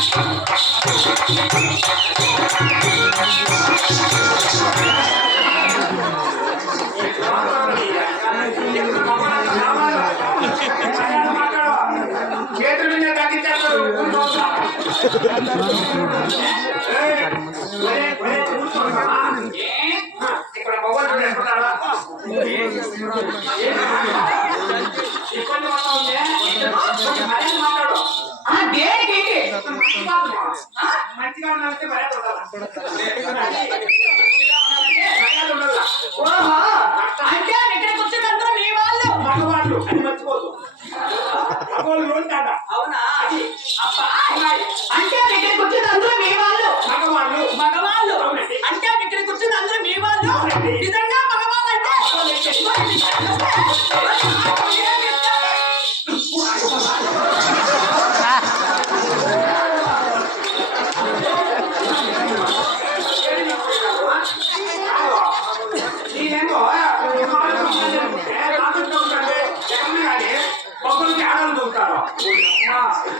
Thank you. ఆ? ఉండాలంటే మర్యాద ఉండాలి ఓహో అంటే ఇక్కడ మీ వాళ్ళు మగవాళ్ళు మర్చిపోదు మగవాళ్ళు కాదా అవునా అది అంటే ఇక్కడ కూర్చున్నందుకు మీ వాళ్ళు మగవాళ్ళు మగవాళ్ళు అంటే ఇక్కడ కూర్చున్నందుకు మీ వాళ్ళు నిజంగా మగవాళ్ళు అంటే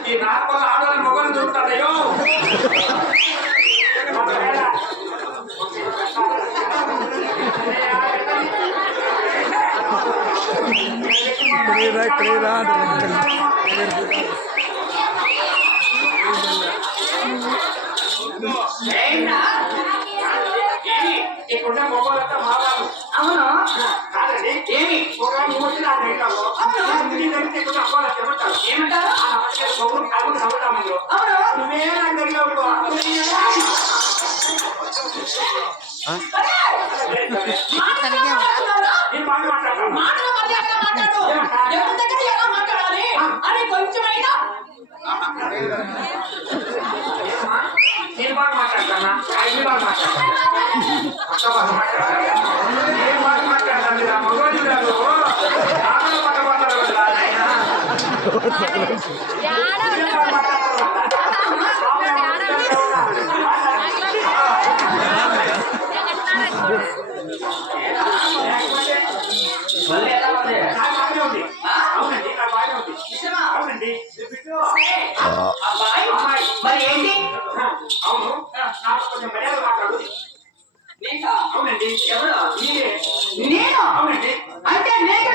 ఈ నార్మల్ ఆడలు మొగ్గులు దూకుతారయ్యో ఏంటా? ఇక్కడ మొగ్గులంతా మారాలు అవును. కాదండి. ఏమి? ఒక మూడు నా దగ్గరలో నీ దగ్గర ఇక్కడ అవ్వాలి చెబుతారు ఏమంటారు? నువ్వే నేను బాగా మాట్లాడతానా? ఆయన బాగా మాట్లాడతాను? అక్క బాగా మాట్లాడతాను నేను బాగా మాట్లాడతాను ఇలా మగవాళ్ళు కాదు ఆడలు పక్క పడ్డారు కదా నాయన నేను బాగా మాట్లాడతాను మళ్ళీ ఎలా ఉంది నాకు బాగానే ఉంది అవునండి నాకు బాగానే ఉంది నిజమా? అవునండి బిడ్డు. అబ్బాయి అమ్మాయి. మరి ఏంటి అవును నాకు కొంచెం మర్యాద మాట్లాడు అవునండి. ఎవరు? మీరే. నేను? అవునండి. అంటే నేను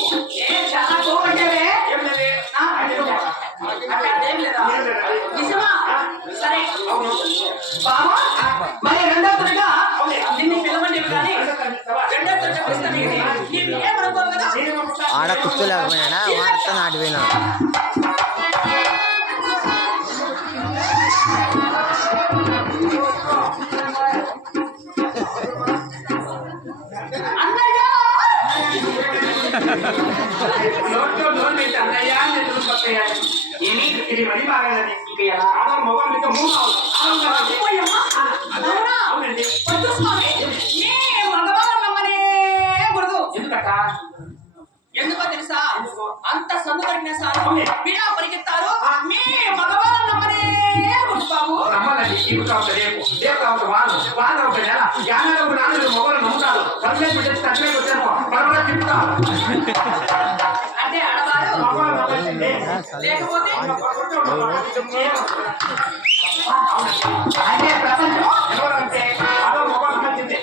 ఆడ కూర్చోలేకపోయినా వాడితో నాటిపోయినా అన్నయ్య! ఎందుకో తెలుసా అంత సందు దొరికిన సారు. బినా పరిగెత్తారు మీ మగవాళ్ళ నమ్మనే బాబు నమ్మాలండి. ఇప్పుడు కావాలి రేపు. రేపు కావాలి వారం. వారం ఒక నెల. యాభై ఒక నాలుగు మగవాళ్ళు నమ్ముతారు. కంప్లైంట్ పెట్టేసి కంప్లైంట్ వచ్చాము. పర్వాలేదు తిప్పుతాం. అంటే ఆడవారు. లేకపోతే. అంటే ప్రపంచం ఎవరంటే ఆడవాళ్ళు మగవాళ్ళు నమ్మాల్సిందే.